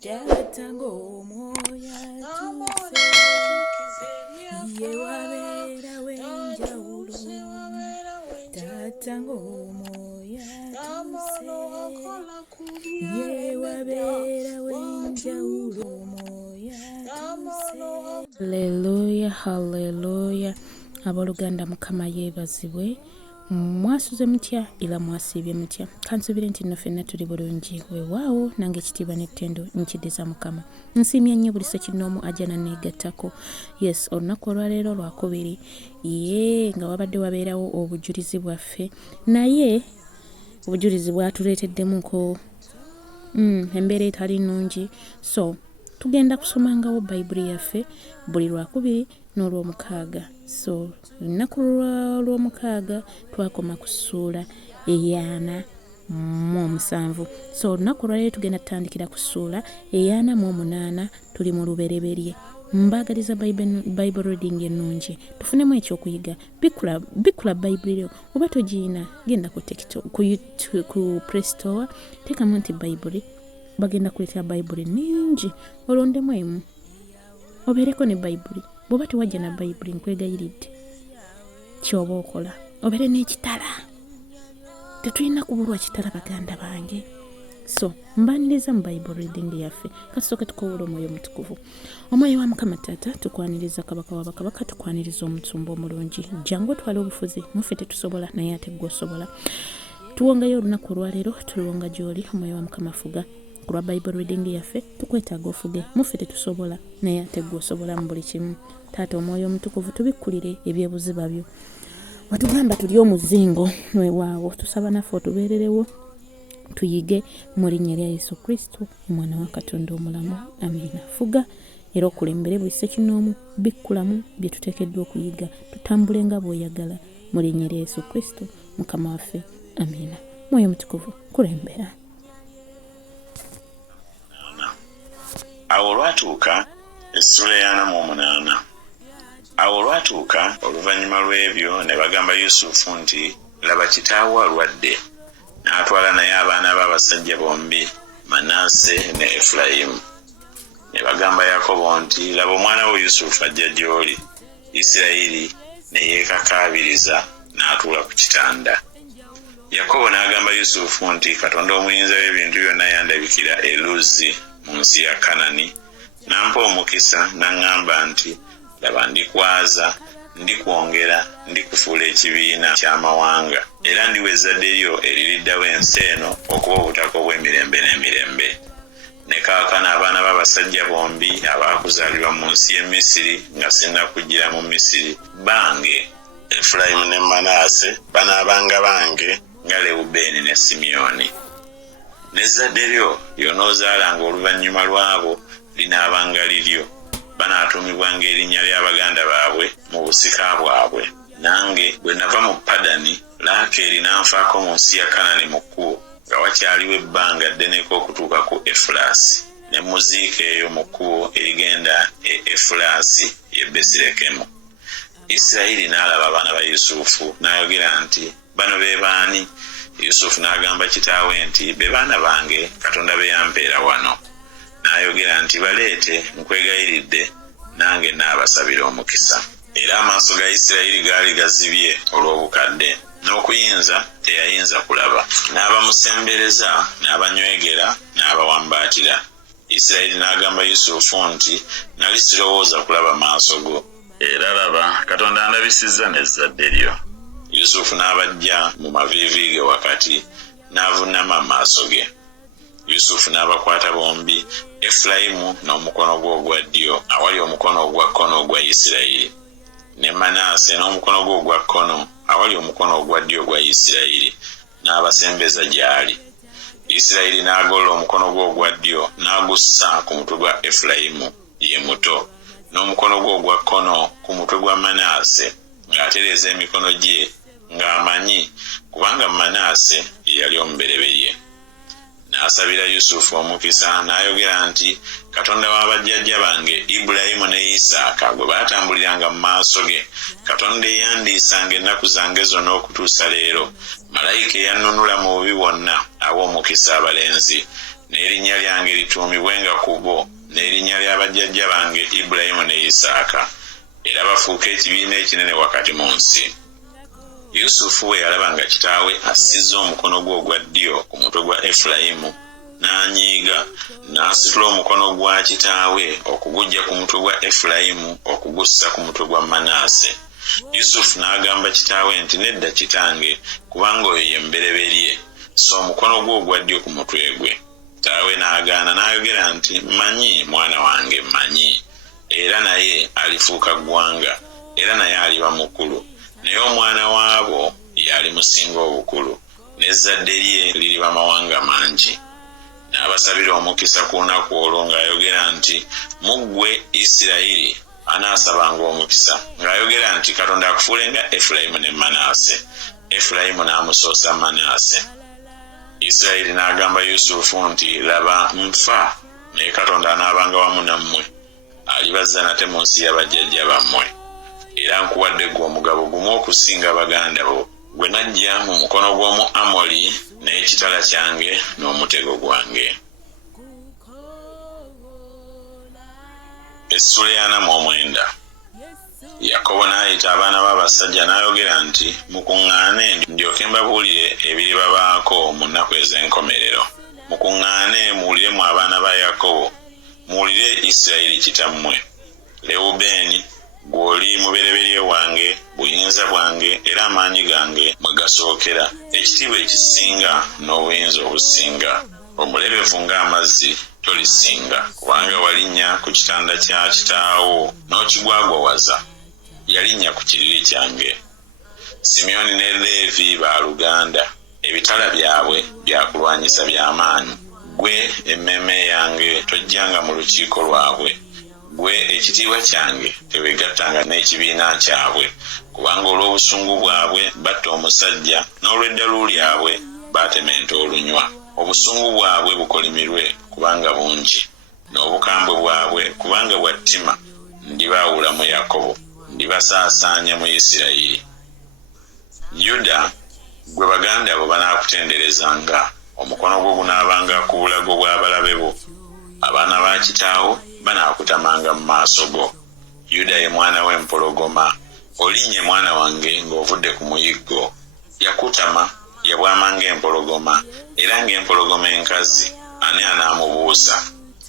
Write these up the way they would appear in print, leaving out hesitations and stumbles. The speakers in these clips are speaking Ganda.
Jatango moya tuse ye wabera wenjawulo Jatango moya tuse ye wabera wenjawulo moya tuse. Hallelujah, hallelujah. Aboluganda mukama yebazibwe. Mwasuze mutya ila mwasibye mutya kansubire nti naffe tuli bulungi weewaawo nange ekitiibwa n'ettendo nkiddiza mukama nsiimye nnyo buli ssekinomu ajja nanneegattako. Yes, olunaku olwaleero lwakubiri nga wabadde wabeerawo obujulizi bwaffe naye obujulizi bwatuleeteddemuko embeera etali nnungi, so tugenda kusomangawo bayibuli yaffe buli lwakubiri n'olwomukaaga. So lunaku lw'omukaaga twakoma ku ssuula eyaana mu omusanvu. So olunaku olwaleero tugenda tutandikira ku ssuula eyaana mu omunaana, tuli mu lubereberye. Mbaagaliza Bible reading ennungi tufunemu ekyokuyiga. Bikula Bible oba togiina genda ku TikTok ku Play Store teekamu nti Bible bagenda kuleetera Bible nningi olondemu emu obeereko ne Bible. Bw'oba tewajja na Bible nkwegayiridde kyoba okola obeere n'ekitala. Tetulina kubulwa kitala baganda bange. So mbaniriza mu Bible reading yaffe kasooke tukowoola omwoyo omutukuvu. Omwoyo wa Mukama Taata tukwaniriza kabaka wa bakabaka, tukwaniriza omutumba omulungi. Jangu otwale obufuzi muffe tetusobola naye ate ggwe osobola. Tuwongayo olunaku olwaleero tuliwonga gy'oli. Omwoyo wa Mukama fuga ku lwa Bible reading yaffe, tukwetaaga ofuge muffe tetusobola naye ate ggwe osobola mu buli kimu. Taata omwoyo omutukuvu tubikkulire ebyebuziba byo. Watugamba tuli omuzingo weewaawo, tusaba naffe otubeererewo tuyige mu linnya lya Yesu Kristo omwana wa Katonda omulamu, amiina. Fuga era okulembere buli ssekinomu, bikkulamu bye tuteekeddwa okuyiga, tutambule nga bw'oyagala mu linnya lya Yesu Kristo mukama waffe, amiina. Mwoyo mutukuvu kulembera. Awo lwatuuka essula eyaana mu omunaana. Awo lwatuuka oluvannyuma lw'ebyo ne bagamba Yusufu nti laba kitaawo alwadde, n'atwala naye abaana b'abasajja bombi Manaase ne Efulayimu. Ne bagamba Yakobo nti laba omwana wo Yusufu ajja gy'oli. Isirayiri ne yeekakaabiriza n'atuula ku kitanda. Yakobo n'agamba Yusufu nti Katonda omuyinza w'ebintu byonna yandabikira e Luzi mu nsi ya Kanani, n'ampa omukisa n'aŋŋamba nti laba ndikwaza, ndikwongera, ndikufuula ekibiina ky'amawanga, era ndiwa ezzadde lyo eririddawo ensi eno okuba obutaka obw'emirembe n'emirembe. Ne kaakano abaana b'abasajja bombi abaakuzaalirwa mu nsi y'e Misiri nga sinnakujjira mu Misiri bange. Efulayimu ne Manaase banaabanga bange nga Lewubeeni ne Simyoni. N'ezzadde lyo ly'onoozaalanga oluvannyuma lwabo linaabanga liryo. Banaatuumibwanga erinnya lya baganda baabwe mu busika bwabwe. Nange bwe nava mu Padani, Laakeeri n'anfaako mu nsi ya Kanani mu kkubo nga wakyaliwo ebbanga ddeneko okutuuka ku Efulaasi. Ne muziika eyo mu kkubo erigenda e Efulaasi ye Besirekemu. Isirayiri n'alaba abaana ba Yusufu n'ayogera nti bano be baani? Yusufu n'agamba kitaawe nti be baana bange Katonda be yampeera wano. N'ayogera nti baleete nkwegayiridde nange naabasabira omukisa. Era amaaso ga Isirayiri gaali gazibye olw'obukadde, n'okuyinza teyayinza kulaba. N'abamusembereza, n'abanywegera, n'abawambaatira. Isirayiri n'agamba Yusufu nti nali sirowooza kulaba maaso go, era laba Katonda andabisizza n'ezzadde lyo. Yusufu n'abajja mu maviivi ge wakati n'avuunama amaaso ge. Yusufu n'abakwata bombi, Efulayimu n'omukono gwe ogwa ddyo awali omukono ogwa kkono ogwa Isirayiri, ne Manaase n'omukono gwe ogwa kkono awali omukono ogwa ddyo ogwa Isirayiri, n'abasembeza gy'ali. Isirayiri n'agolla omukono gwe ogwa ddyo n'agussa ku mutwe gwa Efulayimu ye muto, n'omukono gwe ogwa kkono ku mutwe gwa Manaase, ng'atereeza emikono gye ng'amanyi kubanga Manaase ye yali omubereberye. N'asabira Yusufu omukisa n'ayogera nti Katonda w'abajjajja bange Ibulayimu ne Isaaka gwe baatambuliranga mu maaso ge, Katonda eyandiisanga ennaku zange zonna okutuusa leero, malayika eyannunula mu bubi bwonna awa omukisa abalenzi, n'erinnya lyange lituumibwenga ku bo n'erinnya lya bajjajja bange Ibulayimu ne Isaaka, era bafuuka ekibiina ekinene wakati mu nsi. Yusufu bwe yalaba nga kitaawe assizza omukono gwe ogwa ddyo ku mutwe gwa Efulayimu, n'anyiiga, n'asitula omukono gwa kitaawe okugujja ku mutwe gwa Efulayimu okugussa ku mutwe gwa Manaase. Yusufu n'agamba kitaawe nti, nedda kitange, kubanga oyo ye mubereberye, so omukono gwe ogwa ddyo ku mutwe gwe. Kitaawe n'agaana n'ayogera nti, mmanyi mwana wange, mmanyi, era naye alifuuka ggwanga, era naye aliba mukulu, naye omwana waabo y'alimusinga obukulu, n'ezzadde lye liriba mawanga mangi. N'abasabira omukisa ku lunaku olwo ng'ayogera nti, muggwe Isirayiri anaasabanga omukisa, ng'ayogera nti Katonda akufuule nga Efulayimu ne Manaase. Efulayimu n'amusoosa Manaase. Isirayiri n'agamba Yusufu nti, laba nfa, naye Katonda anaabanga wamu nammwe, alibazza nate mu nsi y'abajjajja bammwe, era nkuwadde ggwe omugabo gumu okusinga baganda bo, gwe najja mu mukono gw'omu Amoli n'ekitala kyange n'omutego gwange. Essula ya 49. Yakobo n'ayita abaana b'abasajja n'ayogera nti, mukuŋŋaane ndyoke mbabuulire ebiribabaako mu nnaku ez'enkomerero. Mukuŋŋaane muwulire mu abaana ba Yakobo, muwulire Isirayiri kitammwe. Lewubeeni, gw'oli mubereberye wange, buyinza bwange era amaanyi gange mwe gasookera, ekitiibwa ekisinga n'obuyinza obusinga. Omulebevu ng'amazzi tolisinga, kubanga walinnya ku kitanda kya kitaawo n'okigwagwawaza. Yalinnya ku kiriri kyange. Simyoni ne Leevi baaluganda, ebitala byabwe byakulwanyisa by'amaanyi. Gwe emmeeme yange tojjanga mu lukiiko lwabwe. Gwe ekitiibwa kyange teweegattanga n'ekibiina kyabwe, kubanga olw'obusungu bwabwe batta omusajja, n'olw'eddalu lyabwe baatementa olunywa. Obusungu bwabwe bukolimirwe kubanga bungi, n'obukambwe bwabwe kubanga bwa ttima. Ndibaawula mu Yakobo, ndibasaasaanya mu Isirayiri. Yuda, gwe baganda bo banaakutenderezanga, omukono gwo gunaabanga ku bulago bw'abalabe bo. Abaana ba kitaawo banaakutamanga mu maaso go. Yuda ye mwana w'empologoma, olinnye mwana wange ng'ovudde ku muyiggo. Yakutama, yabwamanga empologoma, era ng'empologoma enkazi ani anaamubuusa.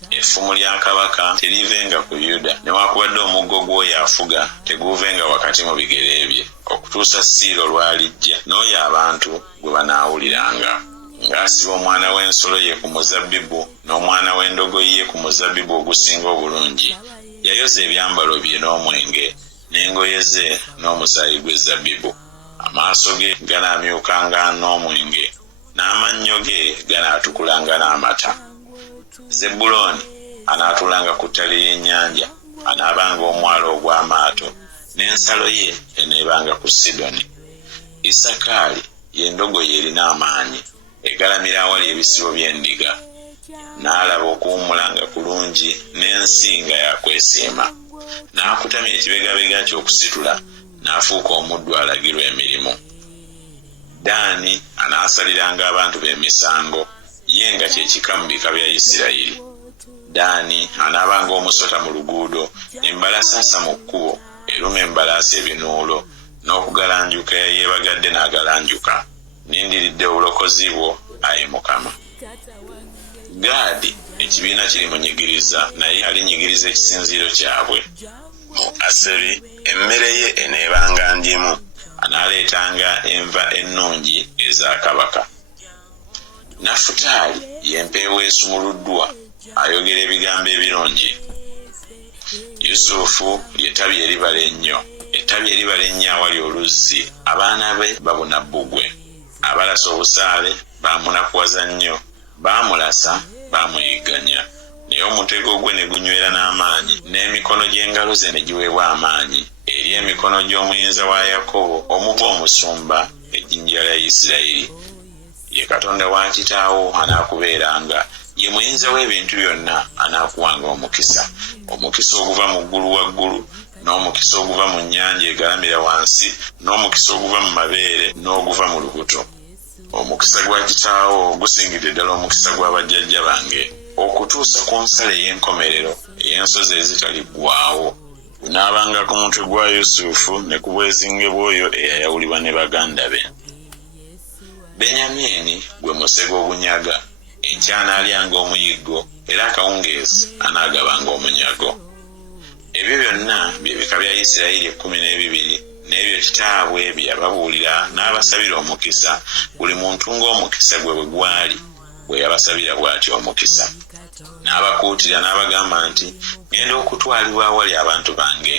Effumu lya kabaka terivenga ku Yuda, newakubadde omuggo gw'oyo afuga teguuvenga wakati mu bigere bye, okutuusa Siiro lw'alijja, n'oyo abantu gwe banaawuliranga. Ng'asiba omwana w'ensolo ye ku muzabbibu, n'omwana w'endogoyi ye ku muzabbibu ogusinga obulungi. Yayoza ebyambalo bye n'omwenge, n'engoye ze n'omusaayi gw'ezabbibu. Amaaso ge ganaamyukanga n'omwenge, n'amannyo ge ganaatukulanga n'amata. Zebbulooni anaatulanga ku ttale y'ennyanja, anaabanga omwalo ogw'amaato, n'ensalo ye eneebanga ku Sidoni. Isakaali y'endogoyi erina amaanyi, egalamira awali ebisibo by'endiga. N'alaba okuwummulanga kulungi n'ensi nga yakwesiima. N'akutamya ekibegabega ky'okusitula, n'afuuka omuddu alagirwa emirimu. Daani anaasaliranga abantu b'emisango, ye nga kye kika mu bika bya Isirayiri. Daani anaabanga omusota mu luguudo, embalasaasa mu kkubo, eruma embalaasi ebinuulo, n'okugalanjuka yeebagadde n'agalanjuka. Nindiridde obulokozi bwo, Ayi Mukama. Gaadi, ekibiina kiri munyigiriza, naye alinyigiriza ekisinziiro kyabwe. Mu Aseri, emmere ye eneebanga ngimu, anaaleetanga enva ennungi eza kabaka. Nafutaali y'empeewo esumuluddwa, ayogera ebigambo ebirungi. Yusufu y'ettabi eribala ennyo, ettabi eribala ennyo awali oluzzi, abaana be babuna bbugwe. Abalasa obusaale baamunakuwaza nnyo, baamulasa baamuyigganya, naye omutego gwe ne gunywera n'amaanyi, n'emikono gy'engalo ze ne giweebwa amaanyi eri emikono gy'omuyinza wa Yakobo, omuva omusumba ejjinja lya Isirayiri. Ye Katonda wa kitaawo anaakubeeranga, ye muyinza w'ebintu byonna anaakuwanga omukisa, omukisa oguva mu ggulu waggulu, n'omukisa oguva mu nnyanja egalamira wansi, n'omukisa oguva mu mabeere n'oguva mu lubuto. omukisa gwa kitaawo gusingidde ddala omukisa gwa bajjajja bange okutuusa ku nsala ey'enkomerero ey'ensozi ezitaliggwaawo. Gunaabanga ku mutwe gwa Yusufu ne ku bwezinge bw'oyo eyayawulibwa ne baganda be. Benyamini gwe musege ogunyaga, enkya anaalyanga omuyiggo era akawungeezi anaagabanga omunyago. Ebyo byonna bye bika bya Isirayiri 12 n'ebyo kitaabwe bye yababuulira n'abasabira omukisa, buli muntu ng'omukisa gwe bwe gwali bwe yabasabira bw'atyo omukisa. N'abakuutira n'abagamba nti, ngenda okutwalibwa awali abantu bange,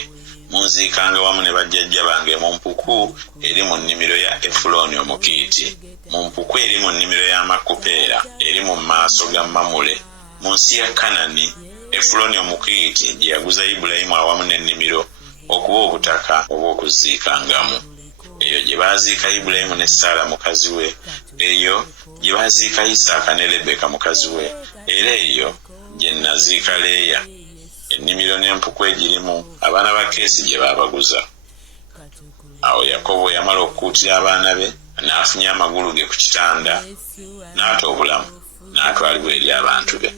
munziikanga wamu ne bajjajja bange mu mpuku eri mu nnimiro ya Efuloni Omukiiti, mu mpuku eri mu nnimiro ya Makupeera eri mu maaso ga Mamule, mu nsi ya Kanani, Efuloni Omukiiti gye yaguza Ibulayimu awamu n'ennimiro okuba obutaka obw'okuziikangamu. Eyo gye baaziika Ibulayimu ne Saala mukazi we, eyo gye baaziika Isaaka ne Lebeka mukazi we, era eyo gye naziika Leeya. Ennimiro n'empuku egirimu abaana ba Keesi gye baabaguza. Awo Yakobo yamala okukuutira abaana be, n'afunya amagulu ge ku kitanda, n'ata obulamu, n'atwalibwa eri abantu be.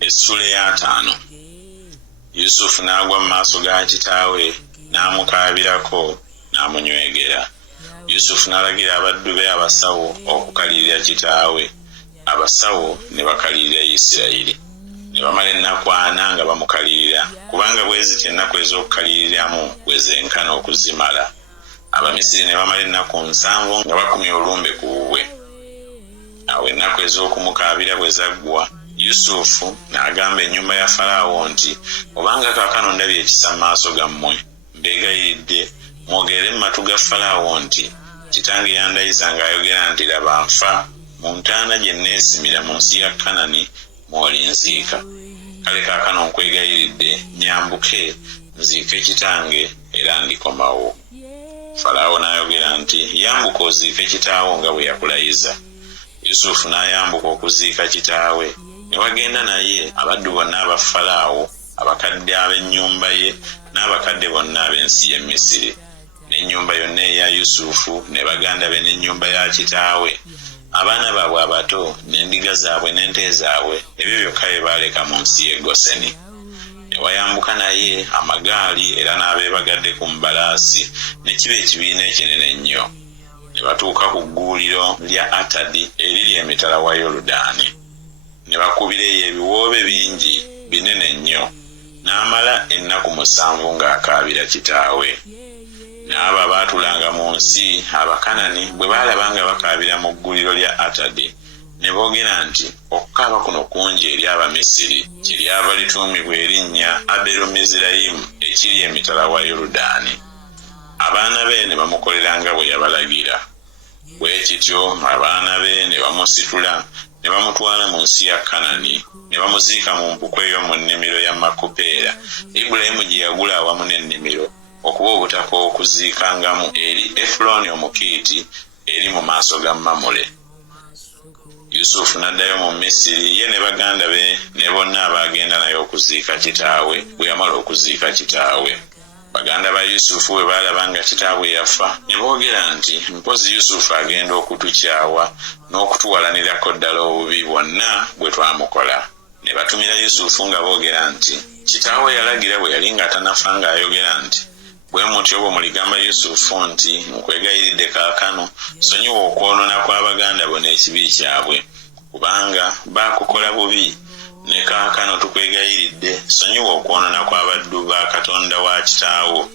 Essula ya 5. Yusufu n'agwa mu maaso ga kitaawe, n'amukaabirako, n'amunywegera. Yusufu n'alagira abaddu be abasawo okukalirira kitaawe. Abasawo ne bakalirira Isirayiri. Ne bamala ennaku 4 nga bamukalirira, kubanga bwezityo ennaku ez'okukaliriramu bwe zenkana okuzimala. Abamisiri ne bamala ennaku 7 nga bakumya olumbe ku bubwe. Awo ennaku ez'okumukaabira bwe zaggwa, Yusufu n'agamba ennyumba ya Falaawo nti, obanga kaakano ndabye ekisa mu maaso gammwe, mbeegayiridde mwogere mu matu ga Falaawo nti, kitange yandayiza ng'ayogera nti, laba nfa mu ntaana gye neesimira mu nsi ya Kanani mw'olinziika. Kale kaakano nkwegayiridde nyambuke nziike kitange era ndikomawo. Falaawo n'ayogera nti, yambuka oziike kitaawo nga bwe yakulayiza. Yusufu n'ayambuka okuziika kitaawe. Ne bagenda naye abaddu bonna aba Falaawo, abakadde ab'ennyumba ye n'abakadde bonna ab'ensi y'e Misiri, n'ennyumba yonna eya Yusufu ne baganda be n'ennyumba ya kitaawe, abaana baabwe abato n'endiga zaabwe n'ente zaabwe, ebyo byokka bye baaleka mu nsi y'e Goseni. Ne wayambuka naye amagaali era n'abeebagadde ku mbalaasi, ne kiba ekibiina ekinene ennyo. Ne batuuka ku gguuliro lya Atadi eriri emitala wa Yoludaani. Ne bakubira eyo ebiwoobe bingi binene nnyo, n'amala ennaku 7 ng'akaabira kitaawe. N'abo abaatulanga mu nsi Abakanani bwe baalaba nga bakaabira mu gguuliro lya Atadi, ne boogera nti, okukaaba kuno kungi eri Abamisiri, kiryava lituumibwa erinnya Aberumizirayimu ekiri emitala wa Yoludaani. Abaana be ne bamukoleranga bwe yabalagira. Bwe kityo abaana be ne bamusitula ne bamutwala mu nsi ya Kanani, ne bamuziika mu mpuku ey'omu nnimiro ya Makupeera, Ibulayimu gye yagula awamu n'ennimiro, okuba obutaka okuziikangamu eri Efuloni Omukiiti eri mu maaso ga Mamule. Yusufu n'addayo mu Misiri, ye ne baganda be ne bonna abaagenda naye okuziika kitaawe bwe yamala okuziika kitaawe. Baganda ba Yusufu bwe baalaba nga kitaabwe yafa, ne boogera nti, mpozi Yusufu agenda okutukyawa n'okutuwalanirako ddala obubi bwonna bwe twamukola. Ne batumira Yusufu nga boogera nti, kitaawe yalagira bwe yali nga tanafa ng'ayogera nti, bwe mutyo bwe muligamba Yusufu nti, nkwegayiridde kaakano sonyiwa okwonoona kw'abaganda bo n'ekibi kyabwe, kubanga baakukola bubi. Ne kaakano tukwegayiridde sonyiwa okwonoona kw'abaddu ba Katonda wa kitaawo.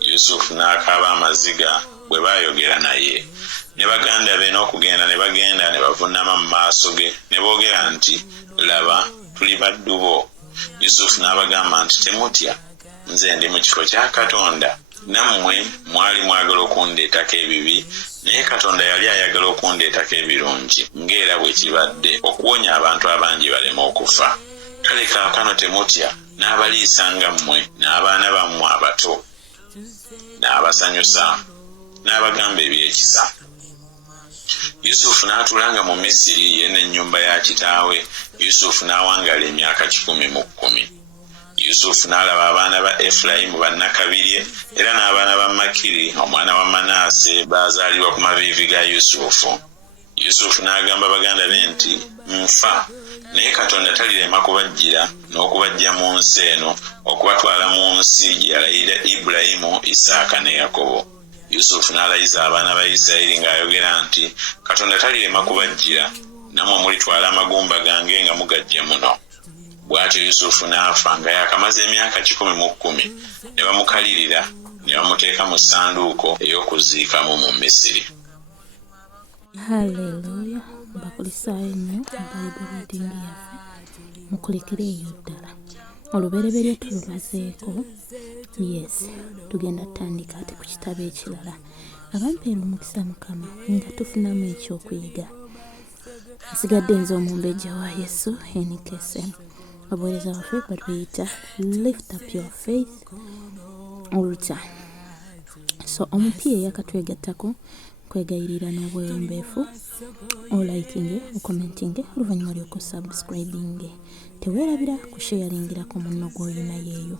Yusufu n'akaaba amaziga bwe baayogera naye. Ne baganda be n'okugenda ne bagenda ne bavuunama mu maaso ge, ne boogera nti, laba tuli baddu bo. Yusufu n'abagamba nti, temutya, nze ndi mu kifo kya Katonda. Nammwe mwali mwagala okundeetako ebibi, naye Katonda yali ayagala okundeetako ebirungi, ng'era bwe kibadde, okuwonya abantu abangi baleme okufa. Kale kaakano temutya, n'abaliisa mmwe n'abaana bammwe abato. N'abasanyusa, n'abagamba ebyekisa. Yusufu n'atuulanga mu Misiri ye n'ennyumba ya kitaawe. Yusufu n'awangaala emyaka 10. Yusufu n'alaba abaana ba Efulayimu bannakabirye era n'abaana ba Makiri omwana wa Manaase baazaalirwa ku maviivi ga Yusufu. Yusufu n'agamba baganda be nti nfa, naye Katonda talirema kubajjira n'okubajja mu nsi eno okubatwala mu nsi gye yalayira Ibulayimu, Isaaka ne Yakobo. Yusufu n'alayiza abaana ba Isirayiri ng'ayogera nti Katonda talirema kubajjira, nammwe mulitwala amagumba gange nga mugajja muno. Bw'atyo Yusufu n'afa nga yakamaze emyaka 10 ne bamukalirira ne bamuteeka mu ssanduuko ey'okuziikamu mu Misiri. Haleluya. Bakulisaayo nnyo Bible reading yaffe mukulekere eyo ddala. Olubereberye tululazeeko. Yes, tugenda tandika ate ku kitabo ekirala. Abampeera omukisa Mukama nga tufunamu ekyokuyiga. Nsigadde nze omumbejja wa Yesu NKSM. Obuweereza waffe batuyita Lift Up Your Faith Altar. So omupiira yakatwegattako kwegayirira n'obweyombeefu olikinge, okomentinge, oluvannyuma ly'oko subscribinge. Teweerabira kusharingirako munno gw'oyina yeeyo.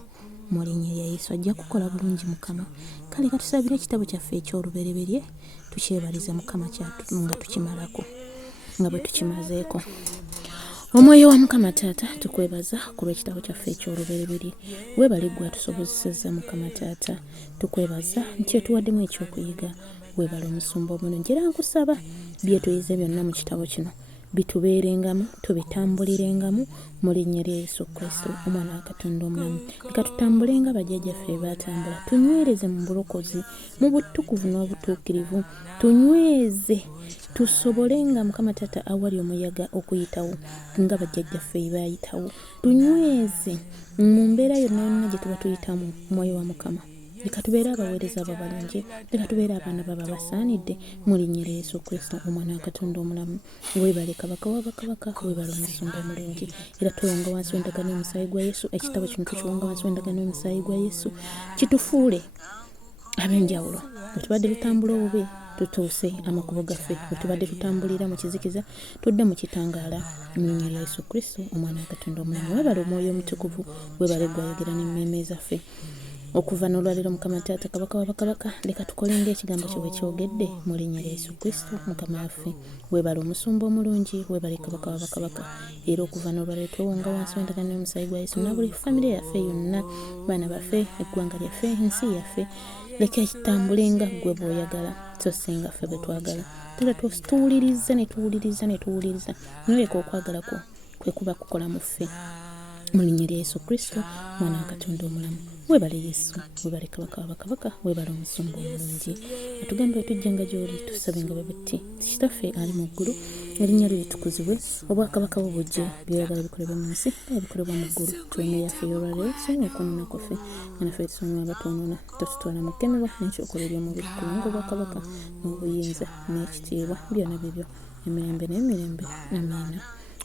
Mu linnya lya Yesu ajja kukola bulungi Mukama. Kale katusabire ekitabo kyaffe eky'olubereberye tukyebaliza Mukama kyatu nga tukimalako nga bwe tukimazeeko. Omwoyo wa Mukama Taata tukwebaza ku lw'ekitabo kyaffe eky'olubereberye. Weebale gwe atusobozesezza Mukama Taata. Tukwebaza nti otuwaddemu ekyokuyiga. Weebale omusumba omulungi era nkusaba bye tuyize byonna mu kitabo kino bitubeerengamu, tubitambulirengamu mu linnya lya Yesu Kristo omwana wa Katonda omulamu. Leka tutambulenga bajjajjaffe baatambula. Tunywereze mu bulokozi, mu butukuvu n'obutuukirivu. Tunyweze tusobolenga Mukama Taata awali omuyaga okuyitawo nga bajjajjaffe baayitawo. Tunyweze mu mbeera yonna yonna gye tuba tuyitamu omwoyo wa Mukama. Leka tubeere abaweereza abalungi, leka tubeere abaana baba basaanidde mu linnya lya Yesu Kristo omwana wa Katonda omulamu. Weebale Kabaka wa bakabaka, weebale omusumba omulungi era twewonga wansi w'endagaano y'omusaayi gwa Yesu. Ekitabo kino tukiwonga wansi w'endagaano y'omusaayi gwa Yesu kitufuule ab'enjawulo. Bwe tubadde tutambula obubi tutuuse amakubo gaffe, bwe tubadde tutambulira mu kizikiza tudde mu kitangaala mu linnya lya Yesu Kristo omwana wa Katonda omulamu. Weebale omwoyo omutukuvu, weebale gwayogera n'emmeeme zaffe. Okuva n'olwaliro Mukama Taata Kabaka wa bakabaka, leka tukole ng'ekigambo kye bwe kyogedde mu linnya lya Yesu Kristo Mukama waffe. Weebale omusumba omulungi, weebale Kabaka wa bakabaka era okuva n'olwaliro twewonga wansi w'endagaano y'omusaayi gwa Yesu na buli famire yaffe yonna, baana baffe, eggwanga lyaffe, ensi yaffe, leka kitambulenga ggwe bw'oyagala so singa ffe bwe twagala. Tera tuwuliriza ne tuwuliriza noleka okwagala kwo kwe kuba kukola mu ffe mu linnya lya Yesu Kristo mwana wa Katonda omulamu. Weebale Yesu, weebale Kabaka wa bakabaka, weebale omusumba omulungi. Atugamba tujjanga gy'oli tusabenga bwe buti. Kitaffe ali mu ggulu, erinnya lyo litukuzibwe, obwakabaka bwo bujje, by'oyagala bikolebwe mu nsi nga bikolebwa mu ggulu. Tulina yaffe ey'olwaleero, sonyiwa okwonoona kwaffe, nga naffe tusonyiwa abatwonoona, totutwala mu kukemebwa n'ekyokola ery'omubiri, kulonga obwakabaka n'obuyinza n'ekitiibwa byonna bibyo emirembe n'emirembe. Amiina.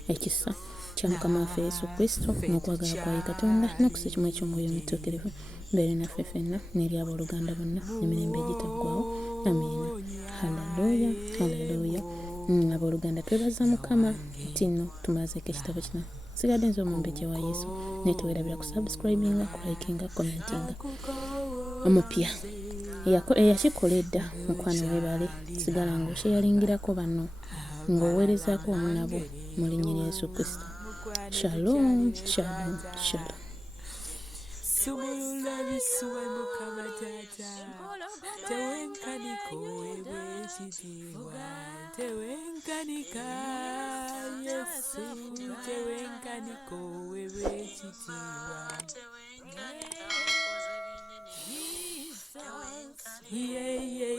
Ekisa kya Mukama waffe Yesu Kristo n'okwagala kwa Katonda n'okusa kimu eky'omwoyo omutuukirivu mbeere naffe ffenna n'eri abooluganda bonna emirembe egitaggwaawo. Amiina. Haleluya, haleluya. Abooluganda twebaza Mukama nti nno tumazeeko ekitabo kino. Nsigadde nze omumbejja wa Yesu naye teweerabira ku subscribinga, ku likinga, commentinga. Omupya eyakikola edda mukwano weebale, sigala ng'okyeyalingirako banno ng'oweerezaako wamu nabo mu linnya lya Yesu Kristo. Shalom, shalom, shalom. Sumulula bisuwe Mukama Taata, tewenkanika wewe ekitiibwa, tewenkanika Yesu, tewenkanika wewe ekitiibwa. Yeah, yeah.